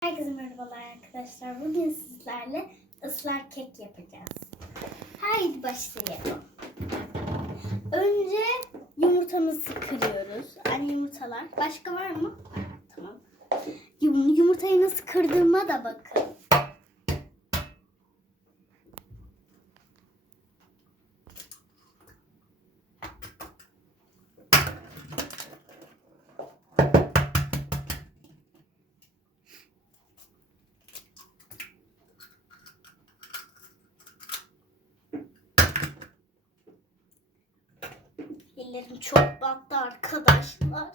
Herkese merhabalar arkadaşlar. Bugün sizlerle ıslak kek yapacağız. Haydi başlayalım. Önce yumurtamızı kırıyoruz. Hani yumurtalar. Başka var mı? Tamam. Yum- Yumurtayı nasıl kırdığıma da bakın. Ellerim çok battı arkadaşlar.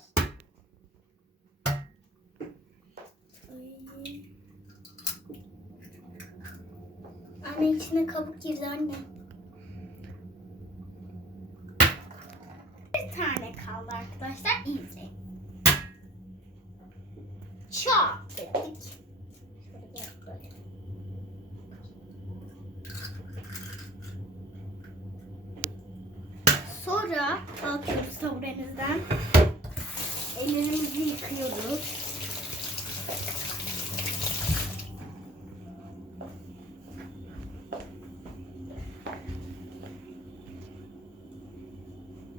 Anne içine kabuk girdi anne. Bir tane kaldı arkadaşlar. İzleyin. Çap dedik. Sonra kalkıyoruz taburemizden. Ellerimizi yıkıyoruz.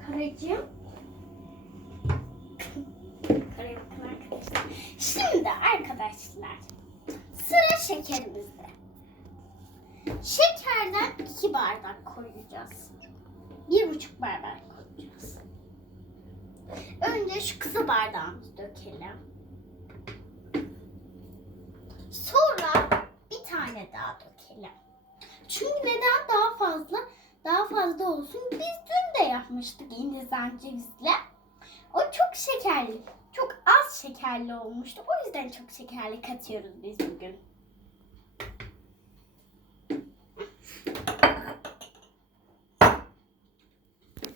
Karacığım. Şimdi arkadaşlar sıra şekerimizde. Şekerden iki bardak koyacağız. Bir buçuk bardak. Önce şu kısa bardağımızı dökelim. Sonra bir tane daha dökelim. Çünkü neden daha fazla? Daha fazla olsun. Biz dün de yapmıştık Hindistan cevizle. O çok şekerli. Çok az şekerli olmuştu. O yüzden çok şekerli katıyoruz biz bugün.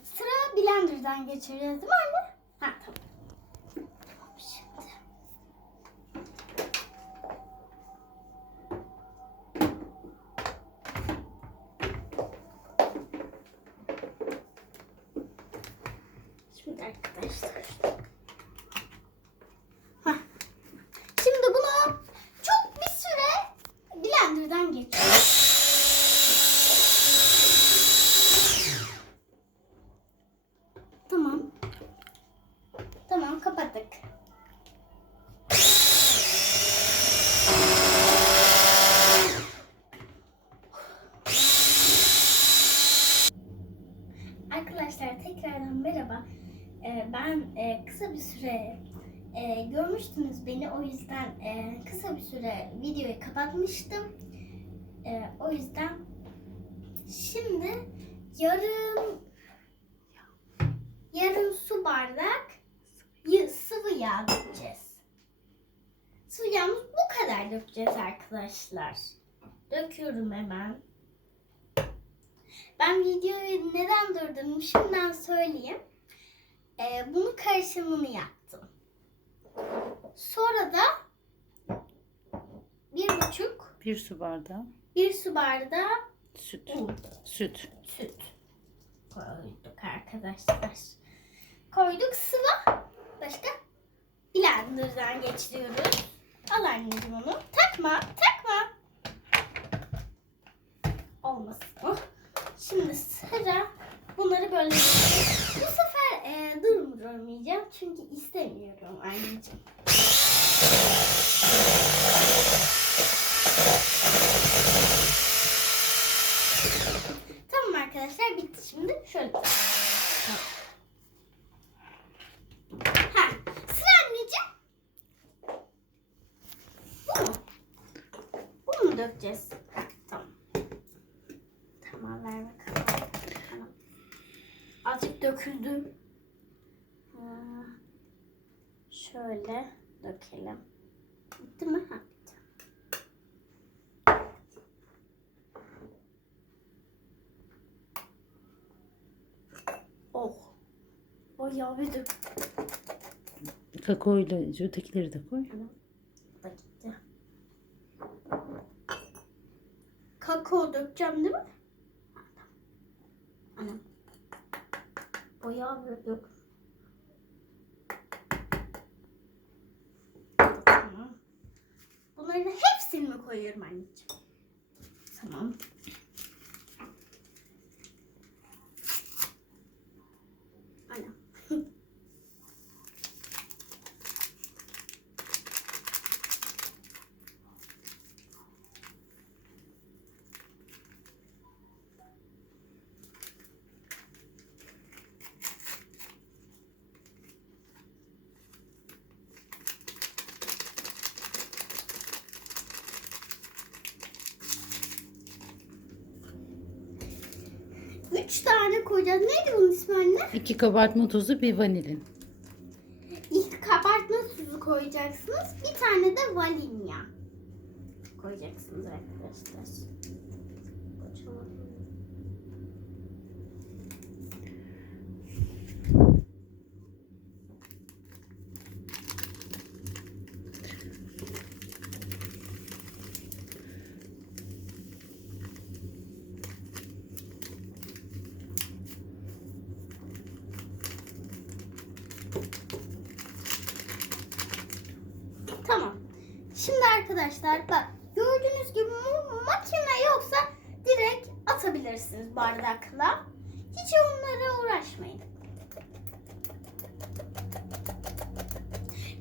Sıra blenderdan geçireceğiz değil mi anne? Ha tamam. Tamam şimdi. Şimdi arkadaşlar. Şimdi bunu çok bir süre blenderdan geçiyoruz. Tamam. Tamam kapattık. Arkadaşlar tekrardan merhaba. Ee, ben e, kısa bir süre e, görmüştünüz beni o yüzden e, kısa bir süre videoyu kapatmıştım. E, o yüzden şimdi yarım yarım su bardak sıvı yağ dökeceğiz. Sıvı yağımız bu kadar dökeceğiz arkadaşlar. Döküyorum hemen. Ben videoyu neden durdurdum şimdiden söyleyeyim. Ee, bunu karışımını yaptım. Sonra da bir buçuk, Bir su bardağı bir su bardağı süt. un. Süt. süt koyduk arkadaşlar. Koyduk sıvı. Başka? Blender'dan geçiriyoruz. Al anneciğim onu. Takma, takma. Olmasın o. Şimdi sıra bunları böyle Bu sefer e, durdurmayacağım çünkü istemiyorum anneciğim. Tamam arkadaşlar bitti şimdi. Şöyle. Ha, sıra dökeceğiz? Tamam. Tamam ver bakalım. Tamam. Ha, şöyle dökelim. Bitti mi? Ha, bitti. Oh. Bayağı bir dök. Kakaoyla ötekileri de koy. Bu da gitti. Kakao dökeceğim değil mi? Anam. Bayağı bir dök. Tamam. Bunu malzemelerin hepsini mi koyuyorum anneciğim? Tamam. Koyacağız. Neydi bunun ismi anne? İki kabartma tozu bir vanilin. İlk kabartma tuzu koyacaksınız. Bir tane de vanilya koyacaksınız arkadaşlar. Kocaman. Tamam. Şimdi arkadaşlar bak gördüğünüz gibi makine yoksa direkt atabilirsiniz bardakla. Hiç onlara uğraşmayın.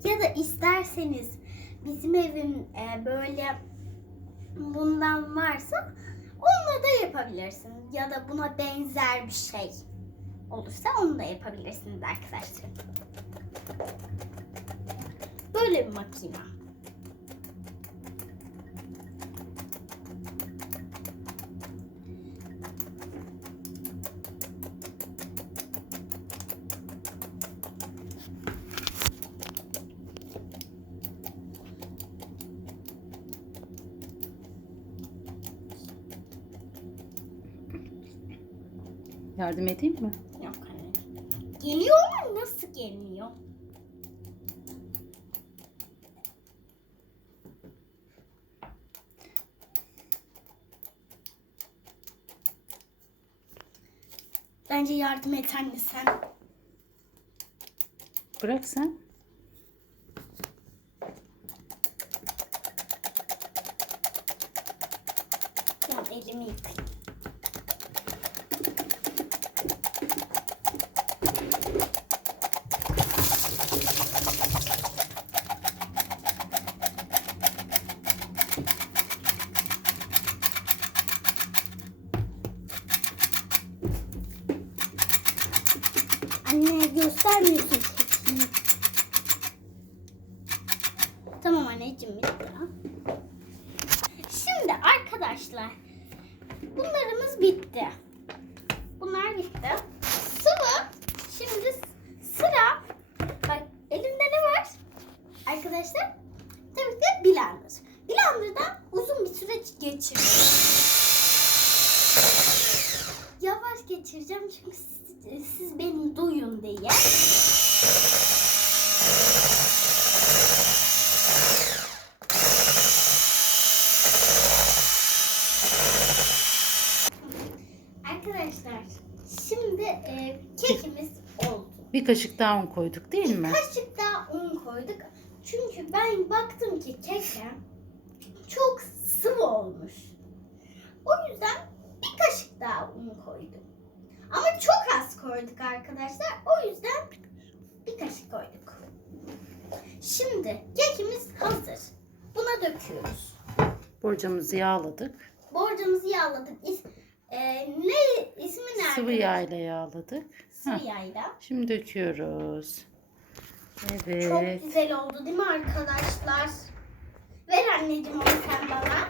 Ya da isterseniz bizim evin e, böyle bundan varsa onunla da yapabilirsiniz. Ya da buna benzer bir şey olursa onu da yapabilirsiniz arkadaşlar. Böyle bir makine. Yardım edeyim mi? Yok anne. Geliyor mu? Nasıl gelmiyor? Bence yardım et anne sen. Bırak sen. Tamam anneciğim bitti. Şimdi arkadaşlar bunlarımız bitti. Bunlar bitti. Sıvı. Şimdi sıra. Bak elimde ne var? Arkadaşlar. Tabii ki de blender. Blender'dan uzun bir süreç geçiriyorum. Yavaş geçireceğim çünkü siz, beni duyun diye. Arkadaşlar şimdi e, kekimiz oldu. Bir kaşık daha un koyduk değil mi? Kaşık daha un koyduk. Çünkü ben baktım ki keke çok sıvı olmuş. O yüzden bir kaşık daha un koydum. Ama çok az koyduk arkadaşlar. O yüzden bir kaşık koyduk. Şimdi kekimiz hazır. Buna döküyoruz. Borcamızı yağladık. Borcamızı yağladık. İs- e, ne ismi ne? Sıvı yağ ile yağladık. Sıvı Heh. yağıyla. Şimdi döküyoruz. Çok Evet. güzel oldu değil mi arkadaşlar? Ver anneciğim onu sen bana.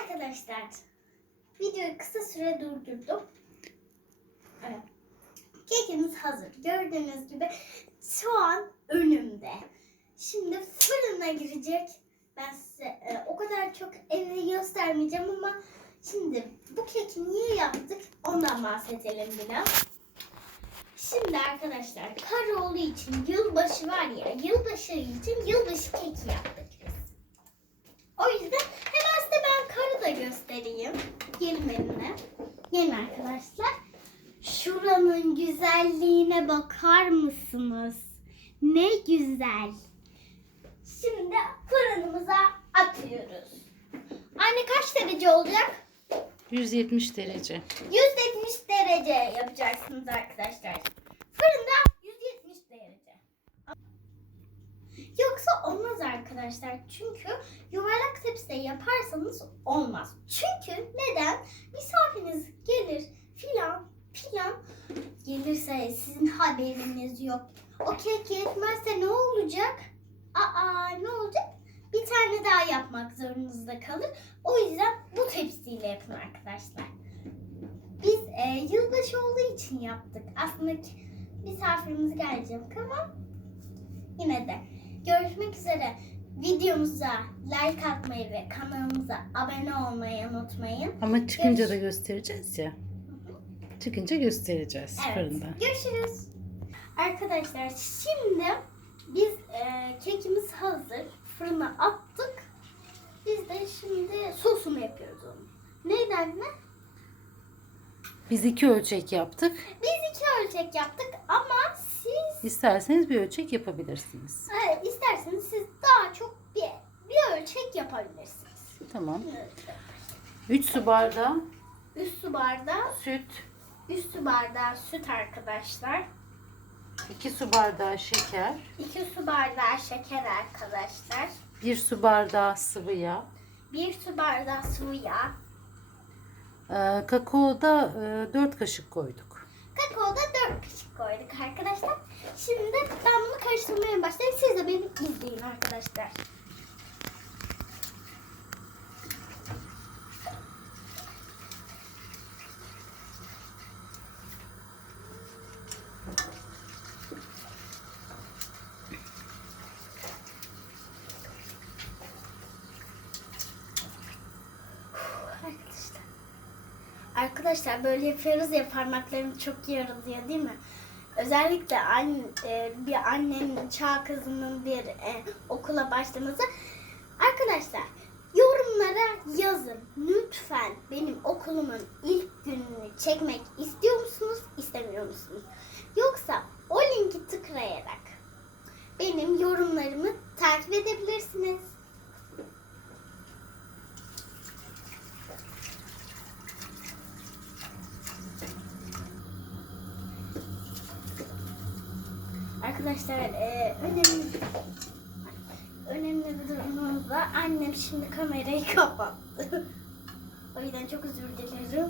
Arkadaşlar kısa süre durdurdum. Evet. Kekimiz hazır. Gördüğünüz gibi şu an önümde. Şimdi fırına girecek. Ben size e, o kadar çok evi göstermeyeceğim ama şimdi bu keki niye yaptık ondan bahsedelim biraz. Şimdi arkadaşlar kar olduğu için yılbaşı var ya yılbaşı için yılbaşı keki yaptık. O yüzden hemen size ben karı da göstereyim. Gelin benimle. Gelin arkadaşlar. Şuranın güzelliğine bakar mısınız? Ne güzel. Şimdi fırınımıza atıyoruz. Anne kaç derece olacak? 170 derece. 170 derece yapacaksınız arkadaşlar. Fırında 170 derece. Yoksa olmaz arkadaşlar. Çünkü yuvarlak tepside yaparsanız olmaz. Çünkü neden? Misafiriniz gelir filan filan gelirse sizin haberiniz yok. O kek yetmezse ne olacak? Aa ne olacak? Bir tane daha yapmak zorunuzda kalır. O yüzden bu tepsiyle yapın arkadaşlar. Biz e, yılbaşı olduğu için yaptık. Aslında misafirimiz gelecek ama yine de görüşmek üzere. Videomuza like atmayı ve kanalımıza abone olmayı unutmayın. Ama çıkınca Görüş- da göstereceğiz ya. Çıkınca göstereceğiz Evet. fırından. Görüşürüz. Arkadaşlar şimdi biz e, kekimiz hazır. Fırına attık. Biz de şimdi sosunu yapıyoruz onu. Neyden ne? Biz iki ölçek yaptık. Biz iki ölçek yaptık ama siz İsterseniz bir ölçek yapabilirsiniz. Evet, isterseniz siz daha çok bir, bir ölçek yapabilirsiniz. Tamam. 3 su bardağı 3 su bardağı, süt, 3 su bardağı süt arkadaşlar. 2 su bardağı şeker, 2 su bardağı şeker arkadaşlar. 1 su bardağı sıvı yağ. 1 su bardağı sıvı yağ. Ee, kakao da 4 kaşık koyduk. Kakao da 4 kaşık koyduk arkadaşlar. Şimdi ben bunu karıştırmaya başlayayım. Siz de beni izleyin. Arkadaşlar. Arkadaşlar böyle yapıyoruz ya parmaklarım çok yoruluyor değil mi? Özellikle anne, e, bir annenin çağ kızının bir e, okula başlaması. Arkadaşlar yorumlara yazın. Lütfen benim okulumun ilk gününü çekmek istiyor musunuz, istemiyor musunuz? Yoksa o linki tıklayarak benim yorumlarımı takip edebilirsiniz. Arkadaşlar e, önemli önemli bir durumumuz var. Annem şimdi kamerayı kapattı. o yüzden çok özür dilerim.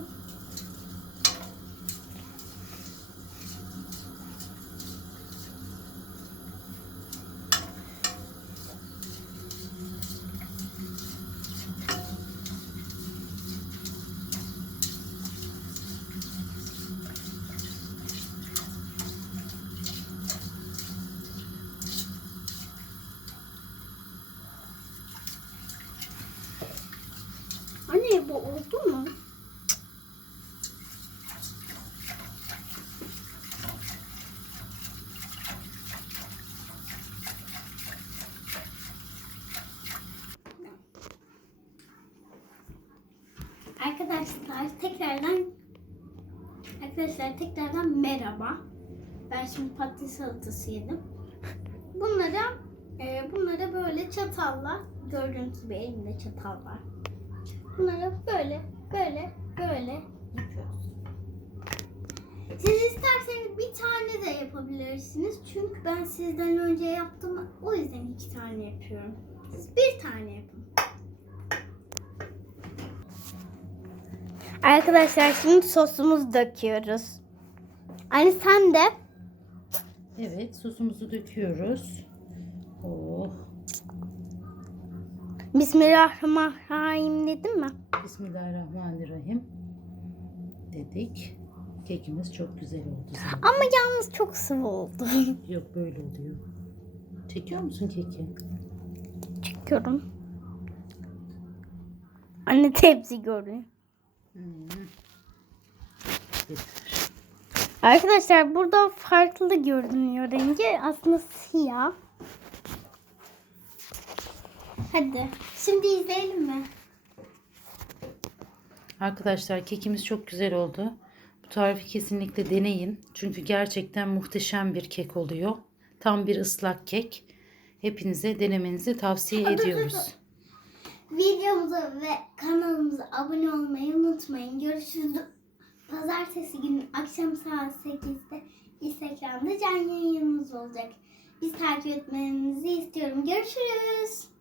Anne bu oldu mu? Arkadaşlar tekrardan Arkadaşlar tekrardan merhaba. Ben şimdi patates salatası yedim. Bunlara e, bunlara böyle çatalla gördüğünüz gibi elimde çatal var. Bunları böyle, böyle, böyle yapıyoruz. Siz isterseniz bir tane de yapabilirsiniz. Çünkü ben sizden önce yaptım. O yüzden iki tane yapıyorum. Siz bir tane yapın. Arkadaşlar şimdi sosumuzu döküyoruz. Anne sen de. Evet sosumuzu döküyoruz. Oh, Bismillahirrahmanirrahim dedim mi? Bismillahirrahmanirrahim dedik. Kekimiz çok güzel oldu zaten. Ama yalnız çok sıvı oldu. Yok böyle oluyor. Çekiyor musun keki? Çıkıyorum. Anne tepsi görüyor. Arkadaşlar burada farklı görünüyor rengi. Aslında siyah. Hadi şimdi izleyelim mi? Arkadaşlar kekimiz çok güzel oldu. Bu tarifi kesinlikle deneyin. Çünkü gerçekten muhteşem bir kek oluyor. Tam bir ıslak kek. Hepinize denemenizi tavsiye ediyoruz. Videomuza ve kanalımıza abone olmayı unutmayın. Görüşürüz. Pazartesi günü akşam saat 8'de Instagram'da canlı yayınımız olacak. Biz takip etmenizi istiyorum. Görüşürüz.